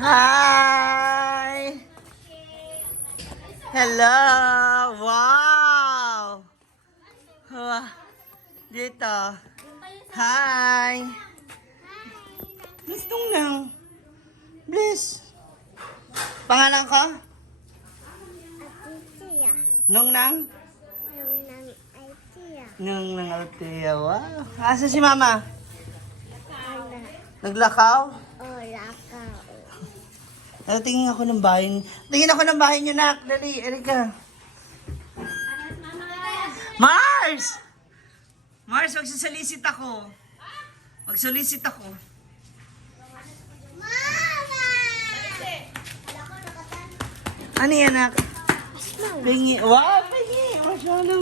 Hi! Hello! Wow! Dito. Hi! Bless nung nang. Bless. Pangalan ko? Atitia. Nung nang? Nung Atitia. Nung nang Altea. Wow. Asa si mama? Ana. Naglakaw? O lakaw. Tingin ako ng bahay. Tingin ako ng bahay niyo, nak. Dali, Erika. Mars! Mars, magsasalisit ako. Magsalisit ako. Mama! Ano yan, nak? Pingi. Wow, pingi. Marshmallow.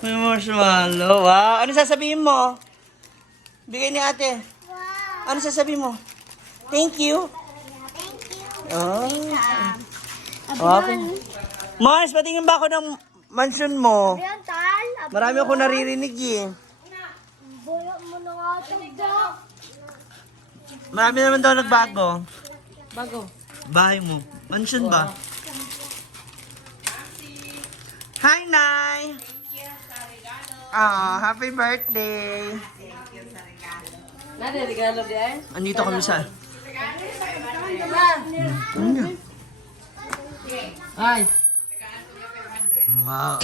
May marshmallow. Wow. Ano sasabihin mo? Bigay ni ate. Wow. Ano sasabihin mo? Thank you. Thank you. Oh. Wow. Mars, patingin ba ako ng mansion mo? Ayan, Tal. Marami ako naririnig eh. Boyo mo na nga ito, Dok. Marami naman daw nagbago. Bago. Bahay mo. Mansion ba? Hi, Nay! Ah, happy birthday! Nada, regalo di ay? Andito kami sa... Ay. Wow!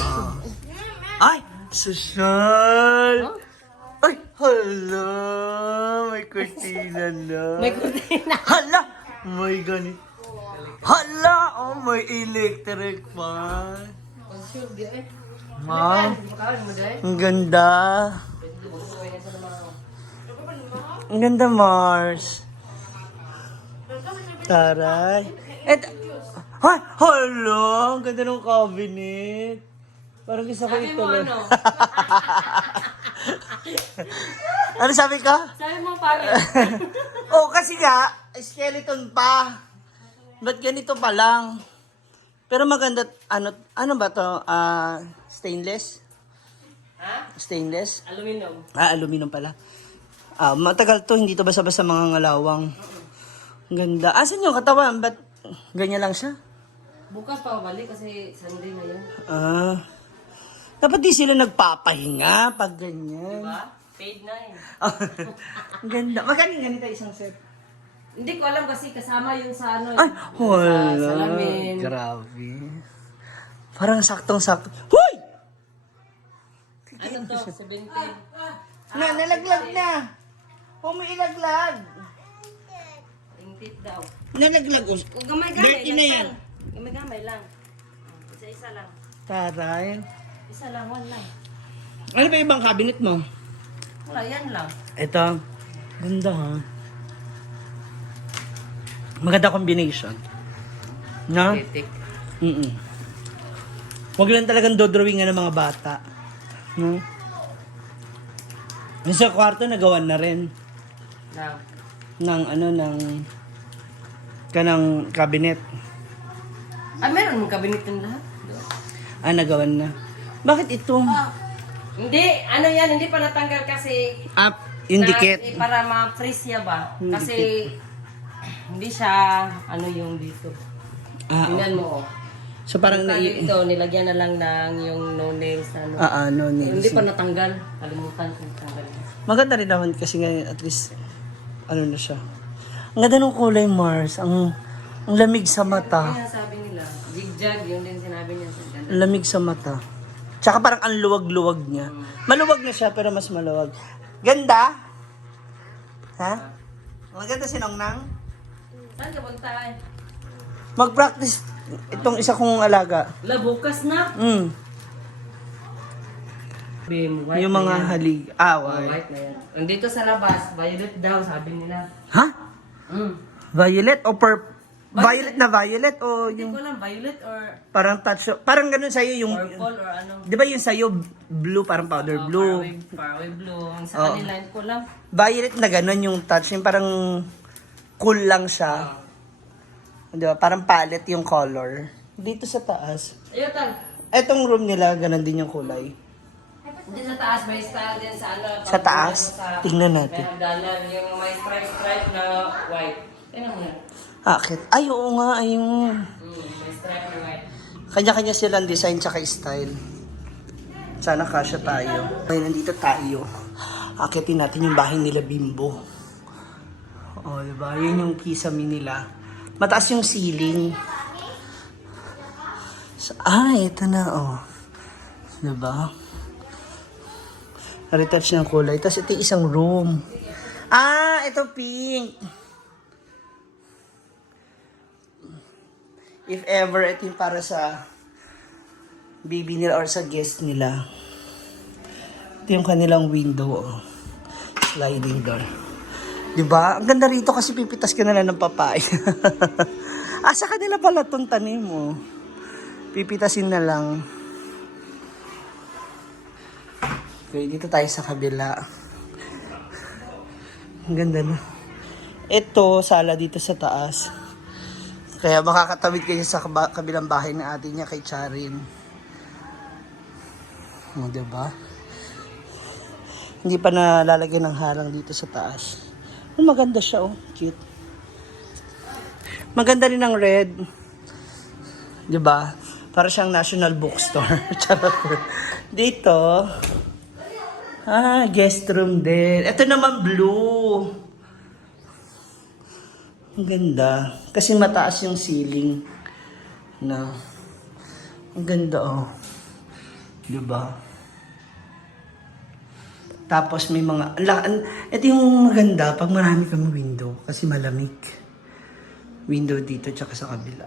Ay! Social! Ay! Hala! May kurtina na. May kurtina. Hala! May ganit. Hala! Oh, may electric fan. Sure di ay. Wow! Makawin mo di ay? Ang ganda! Ang ganda, Mars! Taray! Ay! Hala! Ang ganda ng cabinet! Parang gusto ko Sabi ito mo lang. ano? Ano sabi ka? Sabi mo pare. Oh, kasi nga, skeleton pa. Ba't ganito pa lang? Pero maganda, ano ba to? Stainless? Ha? Stainless? Aluminum. Aluminum pala. Matagal to, hindi to basta-basta mga ngalawang. Ang ganda. Asan yung katawan? Ba't ganyan lang siya? Bukas pa balik kasi Sunday ngayon. Dapat di sila nagpapahinga pag ganyan. Diba? Paid na eh. Ang ganda. Magkano ganito isang set? Hindi ko alam kasi kasama yung sa ano. Ay, Sa wala. salamin. Grabe. Parang saktong-sakto. Hoy! Ano to? 17. Nalaglag na. Huwag mo ilaglag. Ingtit daw. Nalaglag. Kung gamay-gamay Dirty na yan. Gamay-gamay lang. Isa-isa lang. Taray. Isa lang, one lang. Ano ba ibang cabinet mo? Wala, yan lang. Ito. Ganda ha. Maganda combination. No? Titik. Huwag lang talagang dodrawingan ng mga bata. No? Yung sa kwarto, nagawan na rin. Na. ng kanang cabinet. Ay, meron mong kabinet yung lahat. Nagawan na. Bakit ito? Hindi, ano yan, hindi pa natanggal kasi Yung dikit. para ma-freeze niya ba? Yung Kasi hindi siya, ano yung dito. Tingnan mo, oh. So parang Dito, nilagyan na lang ng yung no nails na ano. no nails. Hindi pa natanggal. Kalimutan kung tanggal. Maganda rin naman kasi nga at least ano na siya. Ang ganda ng kulay, Mars. Ang lamig sa mata. Kaya sabi nila, zigzag, yun din sinabi niya sa ganda. Ang lamig sa mata. Tsaka parang ang luwag-luwag niya. Maluwag na siya pero mas maluwag. Ganda? Ha? Maganda si Nongnang? Saan ka punta eh? Mag-practice itong isa kong alaga. La, bukas na. White Yung na mga yan. halig. Oh, White. white na yan. Nandito sa labas, violet daw, sabi nila. Ha? Mm. Violet o violet na violet o Hindi yung ko alam, violet or parang touch, parang ganun sa'yo yung, purple or ano. di ba yung sa'yo blue, parang powder blue. Faraway blue. Ang sa Oo. kanila, hindi ko alam. Violet na ganun yung touch, yung parang cool lang siya. Di ba? Parang palette yung color. Dito sa taas. Ayun, tal. Etong room nila, ganun din yung kulay. Hindi sa taas, may style din sa ano. Sa taas? Tingnan natin. May hagdanan, yung may stripe na white. Tingnan mo yan. Akit. Ay, oo nga. Ayun. May stripe na white. Kanya-kanya silang design tsaka style. Sana kasya tayo. Ay, nandito tayo. Akitin natin yung bahay nila Bimbo. O, diba? Yun yung kisame nila. Mataas yung ceiling. Ito na, oh. Diba? Retouch ng kulay. Tapos ito yung isang room. Ito pink. If ever, ito yung para sa baby nila or sa guest nila. Ito yung kanilang window. Oh. Sliding door. Diba? Ang ganda rito kasi pipitas ka na lang ng papaya. Sa kanila pala itong tanim mo. Pipitasin na lang. Okay, dito tayo sa kabila. Ang ganda na. Ito, sala dito sa taas. Kaya makakatawid kayo sa kabilang bahay na atin niya kay Charin. O, diba? Hindi pa nalalagyan ng harang dito sa taas. Maganda siya, oh. Cute. Maganda rin ang red. Diba? Para siyang National Bookstore. Charot. Dito, guest room din. Ito naman blue. Ang ganda. Kasi mataas yung ceiling. Na. Ang ganda, oh. Diba? Tapos may mga... Ito yung maganda pag marami kang window. Kasi malamig. Window dito tsaka sa kabila.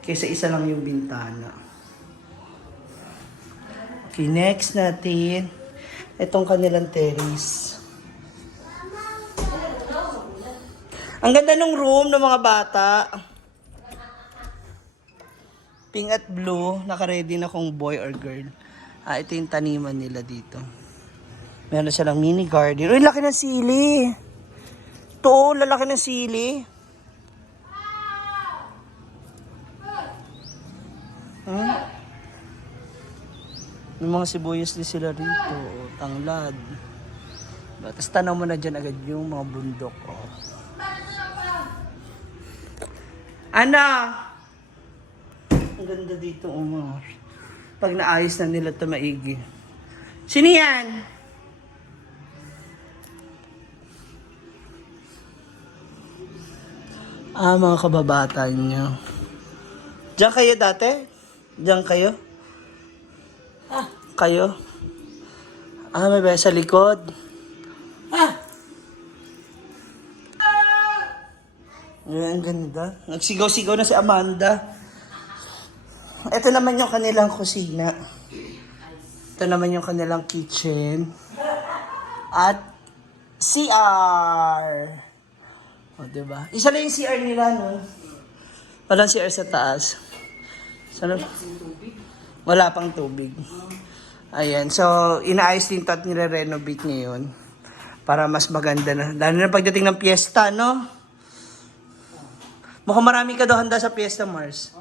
Kaysa isa lang yung bintana. Okay, next natin. Itong kanilang terrace. Ang ganda ng room ng mga bata. Pink at blue. Naka-ready na kung boy or girl. Ito yung taniman nila dito. Meron silang mini garden. Uy, laki ng sili. Ito, lalaki ng sili. May mga sibuyas din sila rito. Tanglad. Tapos tanaw mo na dyan agad yung mga bundok. Oh. Ana! Ang ganda dito, Omar. Pag naayos na nila ito maigi. Sino yan? Mga kababata niyo. Diyan kayo dati? Diyan kayo? Kayo? May bahay sa likod. Ang ganda. Nagsigaw-sigaw na si Amanda. Ito naman yung kanilang kusina. Ito naman yung kanilang kitchen. At CR. O, diba? Isa lang yung CR nila, no? Walang CR sa taas. Sana? Wala pang tubig. Ayan. So, inaayos din ito at nire-renovate ngayon. Para mas maganda na. Lalo na pagdating ng piyesta, no? Mukhang marami ka daw handa sa piyesta, Mars.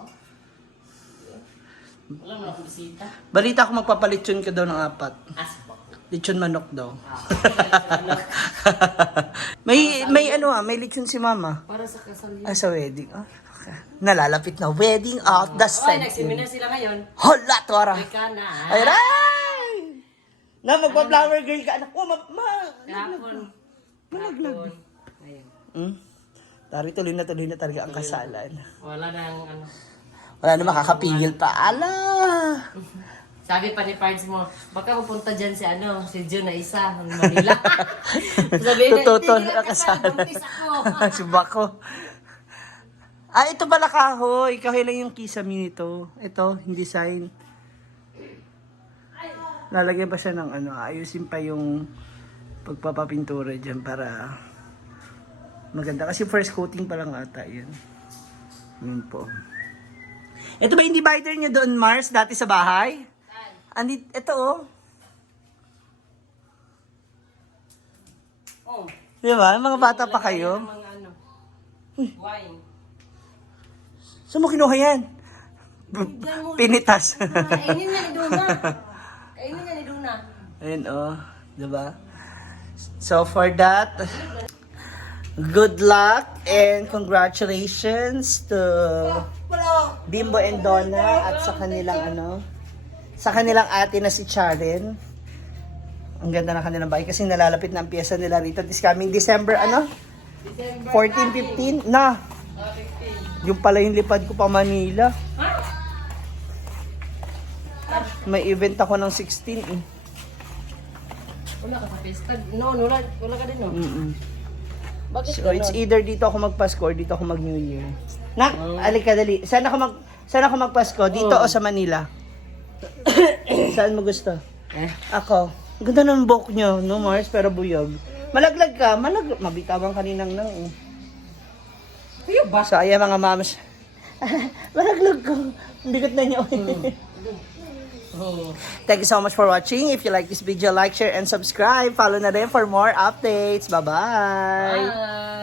Wala mo akong bisita. Balita ko magpapalitsyon ka daw ng 4. Aspo. Litsyon manok daw. may may litsyon si Mama. Para sa kasal yun. Sa wedding. Okay. Nalalapit na wedding of the Ay, century. nagseminar sila ngayon. Hala, Tora. Ay ka na. Ay! Na, magpa-flower girl ka. Anak, Kahapon. Malaglag. Ayun. Tari, tuloy na talaga ang kasalan. Wala nang ano. Wala na makakapigil pa. Ala! Sabi pa ni Pards mo, baka pupunta dyan si Jun na isa, ng Manila. Sabi na, Totoo hindi na ka kasalan. buntis ako. Subako. Ito pala kahoy. Kahoy lang yung kisame nito. Ito, yung design. Lalagyan pa siya ng ayusin pa yung pagpapapintura dyan para maganda. Kasi first coating pa lang ata yun. Yun po. Ito ba yung divider niya doon, Mars, dati sa bahay? Ito, oh. Oh. Di ba? Mga bata pa kayo. Mga ano, wine. Saan mo kinuha yan? Pinitas. Kainin nga ni Duna. Kainin nga ni Duna. Ayun, oh. Di ba? So, for that, Good luck and congratulations to Bimbo and Donna at sa kanilang ate na si Charen. Ang ganda na kanilang bahay kasi nalalapit na ang piyesa nila rito this coming December 14, 15 na. Yung pala yung lipad ko pa Manila. May event ako ng 16 eh. Wala ka sa pista. No, wala ka din, no? Bakit So it's either dito ako magpasko or dito ako mag New Year. Nak, alika dali. Saan ako magpasko? Dito o sa Manila? Saan mo gusto? Ako. Ang ganda ng buhok nyo, no Mars? Pero buyog. Malaglag ka. Mabitawan kaninang nang. Kayo ba? So ayan mga mams. Malaglag ko. Ang bigat na nyo. Thank you so much for watching. If you like this video, like, share, and subscribe. Follow na rin for more updates. Bye-bye! Bye!